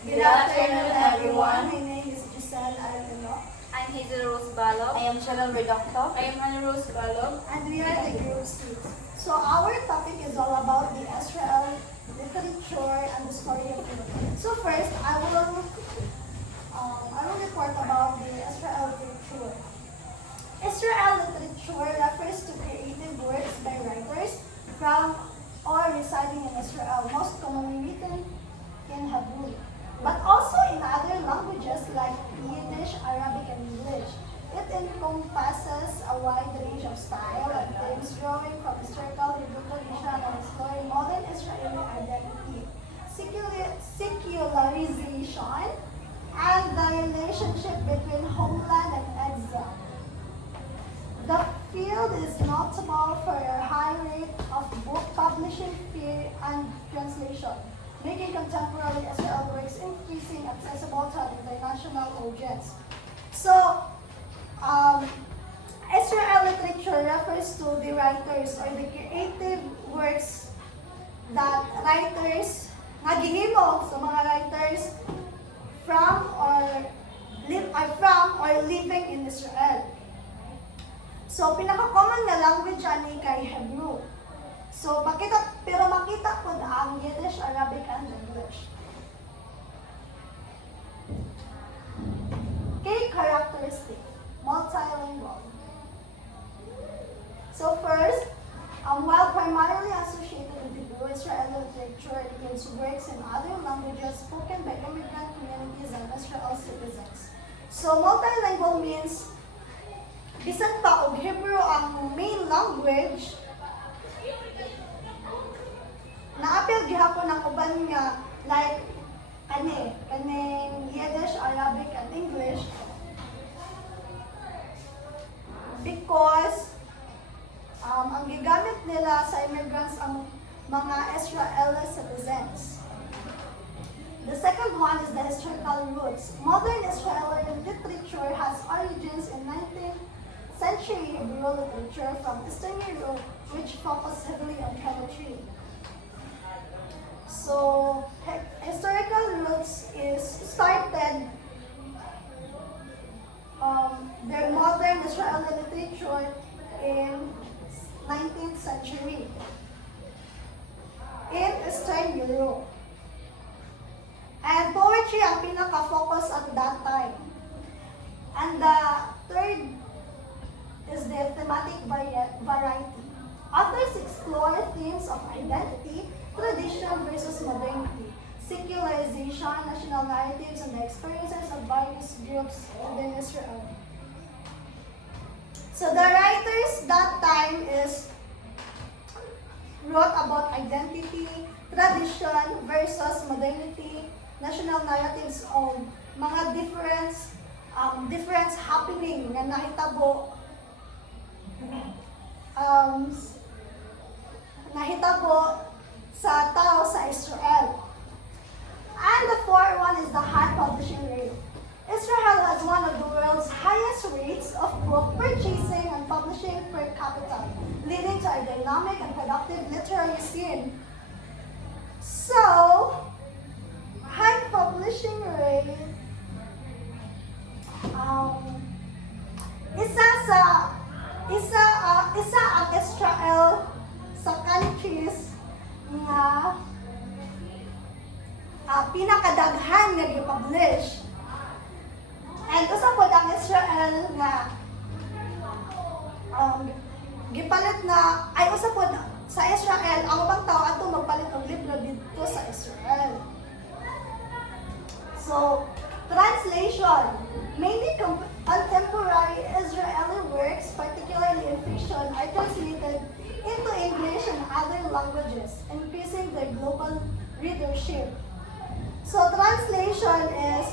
Good afternoon, everyone. My name is Giselle Arellano. I'm Hazel Rose Balog. I am Shalom Reducto. I am Hannah Rose Balog. And we are the group C. So our topic is all about the Israel literature and the story of Ruth. So first, I will report about the Israel literature. Israel literature refers to creative works by writers from or residing in Israel, most commonly written in Hebrew, but also in other languages like Yiddish, Arabic, and English. It encompasses a wide range of style and themes drawing from historical Hebrew tradition and exploring modern Israeli identity, secularization, and the relationship between homeland and exile. The field is notable for a high rate of book publishing fee and translation, making contemporary Israel works increasingly accessible to an international audience. So, Israel literature refers to the writers or the creative works that writers naghihimo sa mga writers from or living in Israel. So, pinaka-common na language ani kay Hebrew. So, makita ko na ang Yiddish, Arabic, and English. Key characteristic, multilingual. So first, while primarily associated with Hebrew, Israeli literature includes works in other languages spoken by immigrant communities and Israel citizens. So multilingual means bisan pa og Hebrew ang main language, naapil gihapon ang uban nga like kaning Yiddish, Arabic, and English because ang gigamit nila sa immigrants ang mga Israeli citizens. The second one is the historical roots. Modern Israeli literature has origins in 19th century Hebrew literature from Eastern Europe, which focus heavily on poetry. So, historical roots is started their modern Israeli literature in 19th century in Eastern Europe. And poetry ang pinaka-focus at that time. And the third is the thematic variety. Authors explore themes of identity, tradition versus modernity, secularization, national narratives, and the experiences of various groups within Israel. So the writers that time wrote about identity, tradition versus modernity, national narratives of mga difference happening nga nahitabo sa tao sa Israel. And the fourth one is the high publishing rate. Israel has one of the world's highest rates of book purchasing and publishing per capita, leading to a dynamic and productive literary scene. So, high publishing rate, isa ang Israel sa countries nga pinakadaghan nga gi-publish. And usa pod ang Israel nga gipalit na ay usa pod sa Israel ang ubang tao ato magpalit og libro dito sa Israel. So, translation. Mainly contemporary Israeli works, particularly in fiction, are translated into English and other languages, increasing their global readership. So, translation is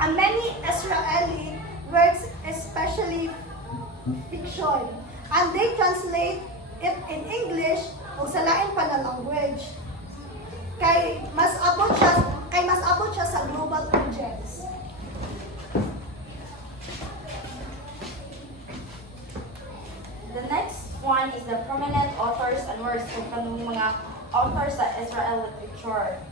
many Israeli works, especially fiction, and they translate it in English o sa lain pa na language. Kay mas abot siya sa global audience. The next one is the prominent authors and works kung kanong mga authors sa Israel literature.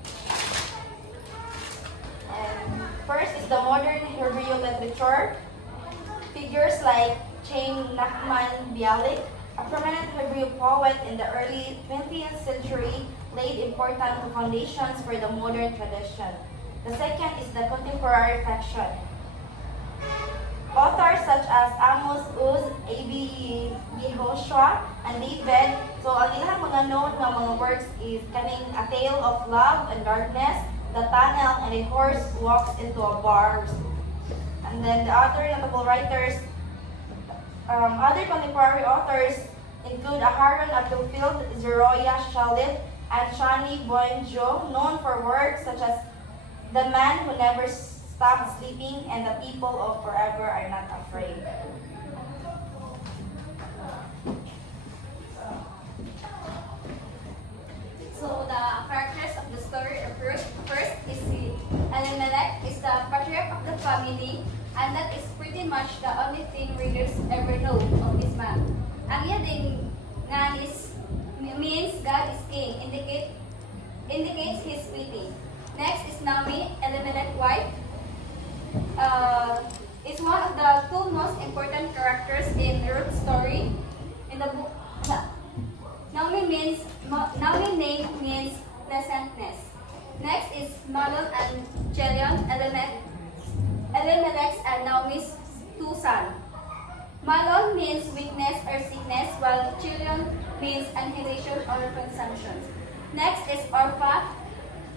the modern Hebrew literature. Figures like Chaim Nachman Bialik, a prominent Hebrew poet in the early 20th century, laid important foundations for the modern tradition. The second is the contemporary fiction. Authors such as Amos Oz, A.B. Yehoshua, and David. So ang ilang mga known nga mga works is kaning A Tale of Love and Darkness, The Tunnel, and A Horse Walks into a Bar. And then the other notable writers, other contemporary authors include Aharon Abdulfield, Zeroya Shalit, and Shani Boinjo, known for works such as The Man Who Never Stopped Sleeping and The People of Forever Are Not Afraid. So the characters of the story of Ruth, first is the Elimelech, is the patriarch of the family, and that is pretty much the only thing readers ever know of this man. Ang iya ding nganis means God is king, indicates his pity. Next is Naomi, Elimelech's wife. Is one of the two most important characters in Ruth's story. In the book, Naomi name means pleasantness. Next is Malon and Chelion, Elimelech's and Naomi's two sons. Malon means weakness or sickness, while Chelion means annihilation or consumption. Next is Orpah,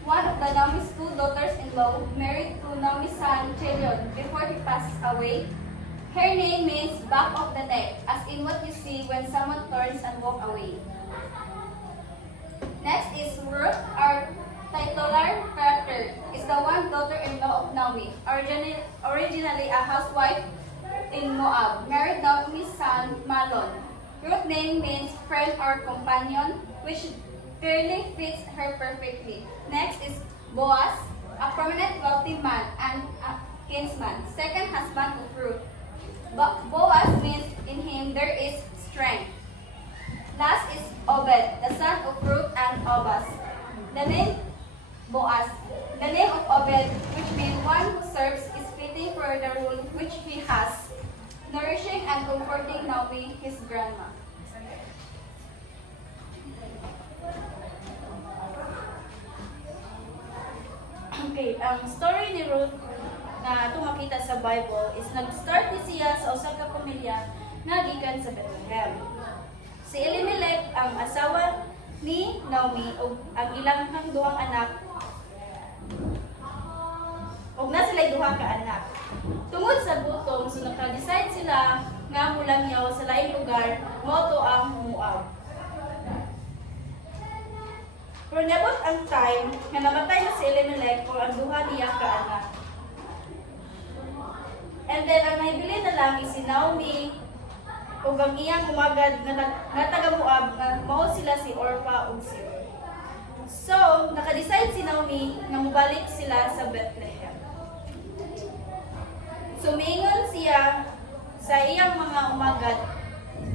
one of the Naomi's two daughters-in-law, married to Naomi's son Chelion before he passes away. Her name means back of the neck, as in what you see when someone turns and walk away. Next is Ruth, our titular character, is the one daughter-in-law of Naomi, originally a housewife in Moab, married Naomi's son Malon. Ruth's name means friend or companion, which clearly fits her perfectly. Next is Boaz, a prominent wealthy man and a kinsman, second husband of Ruth. Boaz means in him there is strength. Last is Obed, the son of Ruth and Obaz. The name Boaz, the name of Obed, which means one who serves, is fitting for the role which he has, nourishing and comforting Naomi, his grandma. Okay, ang story ni Ruth na ito makita sa Bible is nag-start ni siya sa usa ka pamilya nga gikan sa Bethlehem. Si Elimelech ang asawa ni Naomi ug ang ilang duhang anak ug na sila duha ka anak. Tungod sa gutom, so naka-decide sila nga mulangyaw sa laing lugar mao to ang Moab. Pero nabot ang time nga namatay na si Elimelech o ang duha niya ka anak. And then ang nahibili na lang is si Naomi ug ang iyang umagad nga taga Moab nga mao sila si Orpah ug si Ruth. So, naka-decide si Naomi nga mubalik sila sa Bethlehem. So, miingon siya sa iyang mga umagad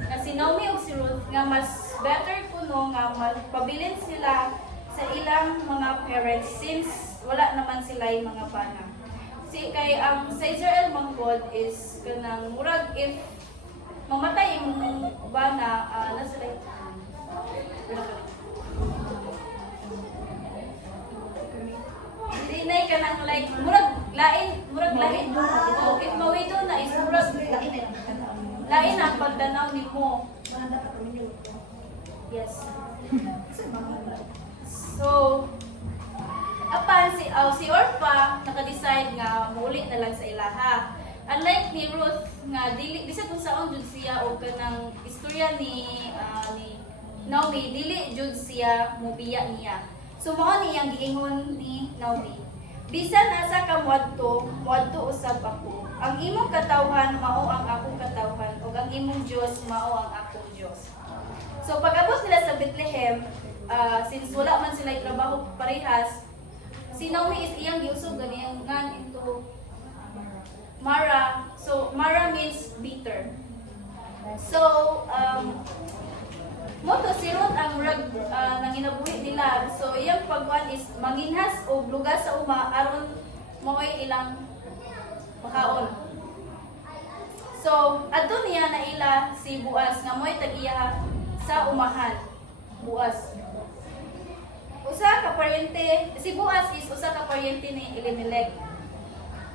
na si Naomi ug si Ruth nga mas better kuno nga magpabilin sila sa ilang mga parents since wala naman sila yung mga bana. Kay ang sa Israel mangkod is kanang murag if mamatay yung bana nasa like dinay ka nang like murag lain o if mawido na is murag lain ang pagdanaw nimo. Yes. So apan si Orpah naka-decide nga muuli na lang sa ilaha. Unlike ni Ruth nga dili bisag kung saon jud siya og kanang istorya ni Naomi dili jud siya mobiya niya. So mao ni iyang giingon ni Naomi. Bisan asa ka muadto usab ako. Ang imong katawhan mao ang akong katawhan ug ang imong Dios mao ang akong Dios. So pag-abot nila sa Bethlehem, since wala man sila trabaho parehas, si Naomi is iyang giusog ganiyang ngan into Mara. So Mara means bitter. So moto si Ruth ang murag nanginabuhi nila. So iyang pagkuan is manginhas o lugas sa uma aron maoy ilang makaon. So, adto niya na ila si Boaz nga mo'y tag-iya sa umahan. Boaz. Si Boaz is usa ka paryente ni Elimelech.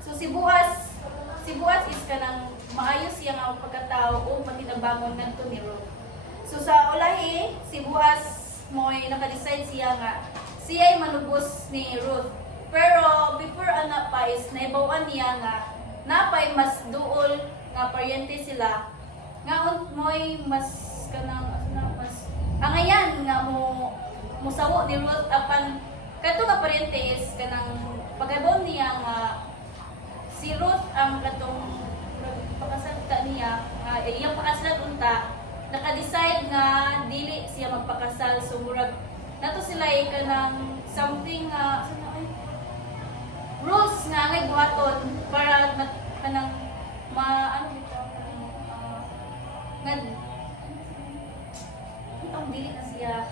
So si Boaz is kanang maayo siya nga pagkatao o pagkinabangon ngadto ni Ruth. So sa ulahi, si Boaz mo'y naka-decide siya nga siya'y manubos ni Ruth. Pero before ana pa is naibawan niya nga napay mas duol nga paryente sila nga mo'y mas kanang mas angayan nga musawo ni Ruth apan kadto nga paryente is kanang pagabon niya nga si Ruth ang katong pakasal niya iyang pakasal unta naka-decide nga dili siya magpakasal so murag nato sila kanang something rules nga ngay buhaton para kanang ano dito ang dili na siya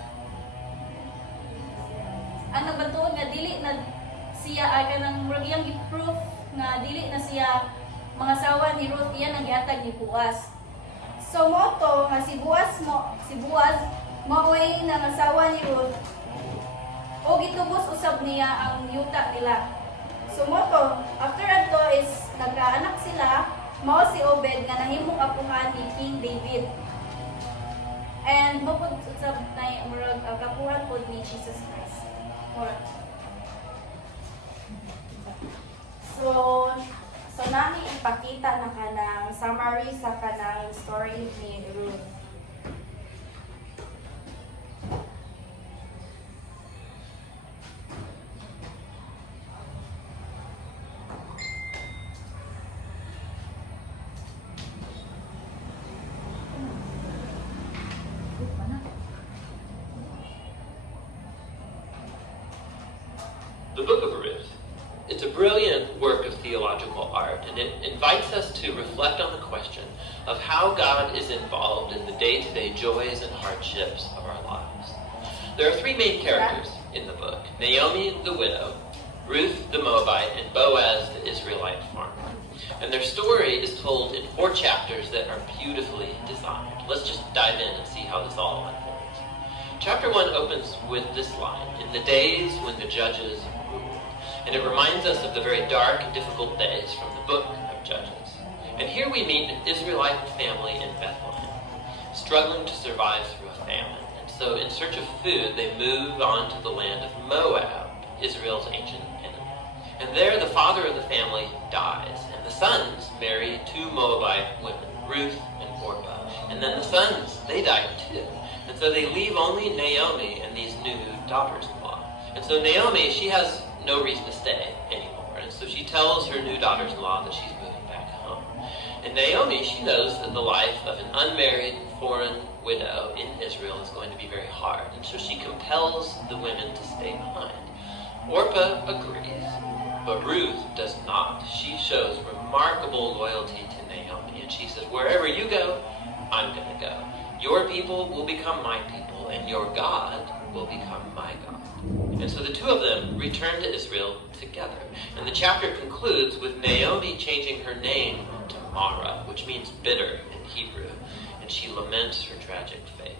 ang nagbantuon nga dili na siya ay kanang murag iyang gi-proof nga dili na siya mga asawa ni Ruth iyan ang gihatag ni Boaz. So mo to nga si Boaz maoy nang asawa ni Ruth o gitubos usab niya ang yuta nila. So mo to after adto is nagkaanak sila mao si Obed nga nahimong apuhan ni King David. And mo pud usab na murag kapuhan pod ni Jesus Christ. So nami ipakita na kanang summary sa kanang story ni Ruth. The Book of Ruth. It's a brilliant work of theological art, and it invites us to reflect on the question of how God is involved in the day-to-day joys and hardships of our lives. There are three main characters in the book: Naomi, the widow, Ruth, the Moabite, and Boaz, the Israelite farmer. And their story is told in 4 chapters that are beautifully designed. Let's just dive in and see how this all unfolds. Chapter 1 opens with this line: "In the days when the judges ruled." And it reminds us of the very dark and difficult days from the book of Judges. And here we meet an Israelite family in Bethlehem, struggling to survive through a famine. And so in search of food, they move on to the land of Moab, Israel's ancient enemy. And there the father of the family dies, and the sons marry 2 Moabite women, Ruth and Orpah. And then the sons, they die too. And so they leave only Naomi and these new daughters-in-law. And so Naomi, she has no reason to stay anymore. And so she tells her new daughters-in-law that she's moving back home. And Naomi, she knows that the life of an unmarried foreign widow in Israel is going to be very hard. And so she compels the women to stay behind. Orpah agrees, but Ruth does not. She shows remarkable loyalty to Naomi. And she says, "Wherever you go, I'm going to go. Your people will become my people, and your God will become my God." And so the two of them return to Israel together. And the chapter concludes with Naomi changing her name to Mara, which means bitter in Hebrew, and she laments her tragic fate.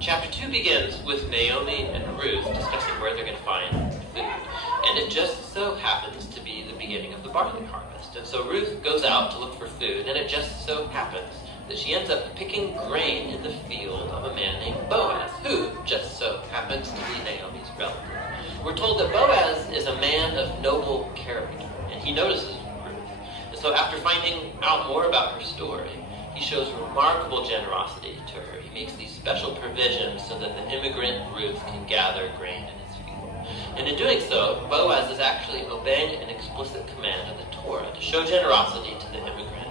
Chapter 2 begins with Naomi and Ruth discussing where they're going to find food. And it just so happens to be the beginning of the barley harvest. And so Ruth goes out to look for food, and it just so happens that she ends up picking grain in the field of a man named Boaz, who just so happens to be Naomi's relative. We're told that Boaz is a man of noble character, and he notices Ruth. And so after finding out more about her story, he shows remarkable generosity to her. He makes these special provisions so that the immigrant Ruth can gather grain in his field. And in doing so, Boaz is actually obeying an explicit command of the Torah to show generosity to the immigrant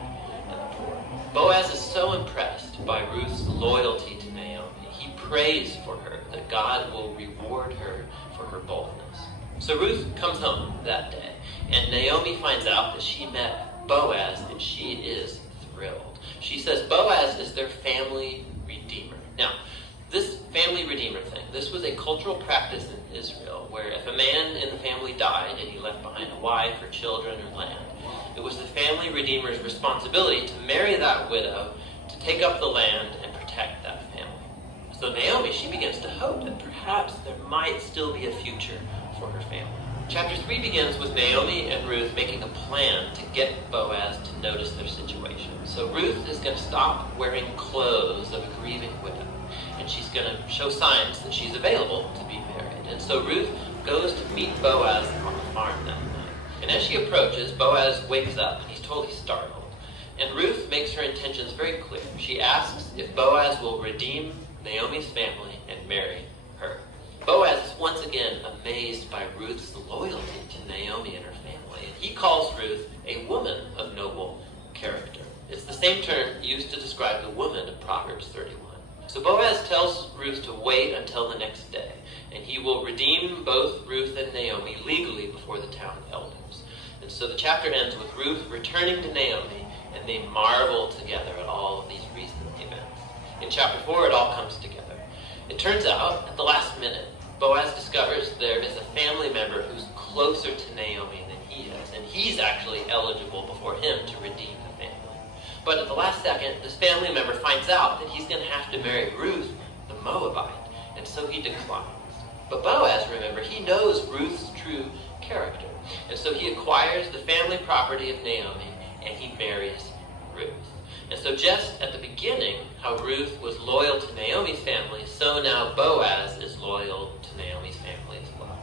and the poor. Boaz is so impressed by Ruth's loyalty to Naomi. He prays for her that God will reward her for her boldness. So Ruth comes home that day, and Naomi finds out that she met Boaz, and she is thrilled. She says Boaz is their family redeemer. Now, This family redeemer thing, this was a cultural practice in Israel where if a man in the family died and he left behind a wife or children or land, it was the family redeemer's responsibility to marry that widow, to take up the land and protect that family. So Naomi, she begins to hope that perhaps there might still be a future for her family. Chapter 3 begins with Naomi and Ruth making a plan to get Boaz to notice their situation. So Ruth is going to stop wearing clothes of a grieving widow, and she's going to show signs that she's available to be married. And so Ruth goes to meet Boaz on the farm that night. And as she approaches, Boaz wakes up and he's totally startled. And Ruth makes her intentions very clear. She asks if Boaz will redeem Naomi's family and marry her. Boaz is once again amazed by Ruth's loyalty to Naomi and her family. And he calls Ruth a woman of noble character. It's the same term used to describe the woman of Proverbs 31. So Boaz tells Ruth to wait until the next day, and he will redeem both Ruth and Naomi legally before the town elders. And so the chapter ends with Ruth returning to Naomi, and they marvel together at all of these recent events. In chapter 4, it all comes together. It turns out, at the last minute, Boaz discovers there is a family member who's closer to Naomi than he is, and he's actually eligible before him to redeem the family. But at the last second, this family member finds out that he's going to have to marry Ruth, the Moabite, and so he declines. But Boaz, remember, he knows Ruth's true character, and so he acquires the family property of Naomi, and he marries Ruth. And so just at the beginning, how Ruth was loyal to Naomi's family, so now Boaz is loyal to Naomi's family as well.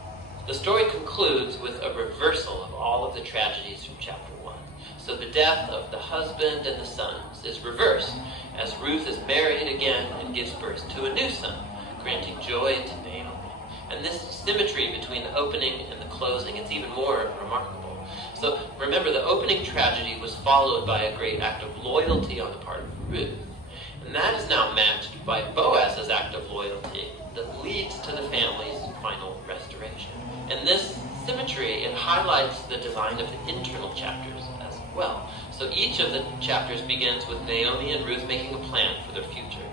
The story concludes with a reversal of all of the tragedies from chapter 1. So the death of the husband and the sons is reversed as Ruth is married again and gives birth to a new son, granting joy to Naomi. And this symmetry between the opening and the closing, it's even more remarkable. So remember, the opening tragedy was followed by a great act of loyalty on the part of Ruth. And that is now matched by Boaz's act of loyalty that leads to the family's final restoration. And this symmetry, it highlights the design of the internal chapters as well. So each of the chapters begins with Naomi and Ruth making a plan for their future.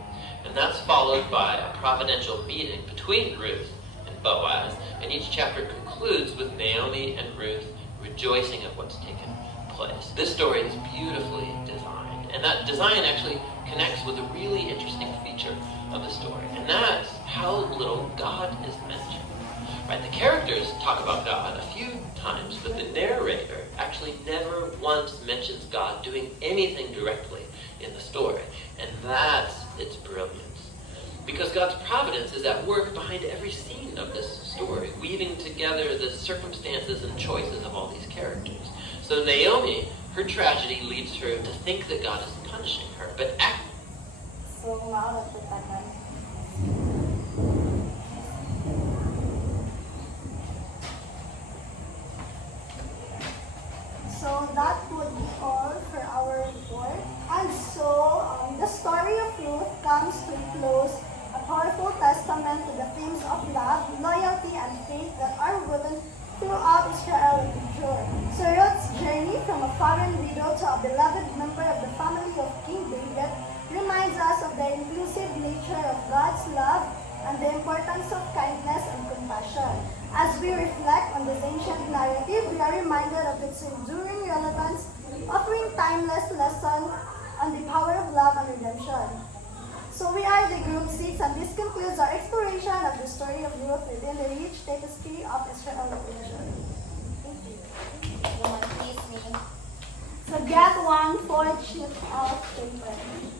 And that's followed by a providential meeting between Ruth and Boaz. And each chapter concludes with Naomi and Ruth rejoicing at what's taken place. This story is beautifully designed, and that design actually connects with a really interesting feature of the story, and that's how little God is mentioned. Right? The characters talk about God a few times, but the narrator actually never once mentions God doing anything directly in the story, and that's its brilliance. Because God's providence is at work behind every scene of this story, weaving together the circumstances and choices of all these characters. So Naomi, her tragedy leads her to think that God is punishing her, but So loud at the tanan. So that would be all for our report. And so the story of Ruth comes to a close, a powerful testament to the themes of love, loyalty, and faith that are woven throughout Israeli culture. So Ruth's journey from a foreign widow to a beloved member of the family of King David reminds us of the inclusive nature of God's love and the importance of kindness and compassion. As we reflect on this ancient narrative, we are reminded of its enduring relevance, offering timeless lessons on the power of love and redemption. So we are the Group 6, and this concludes our exploration of the story of Ruth within the rich tapestry of Israeli culture. Thank you. Woman, please me. So get 1/4 sheet of paper.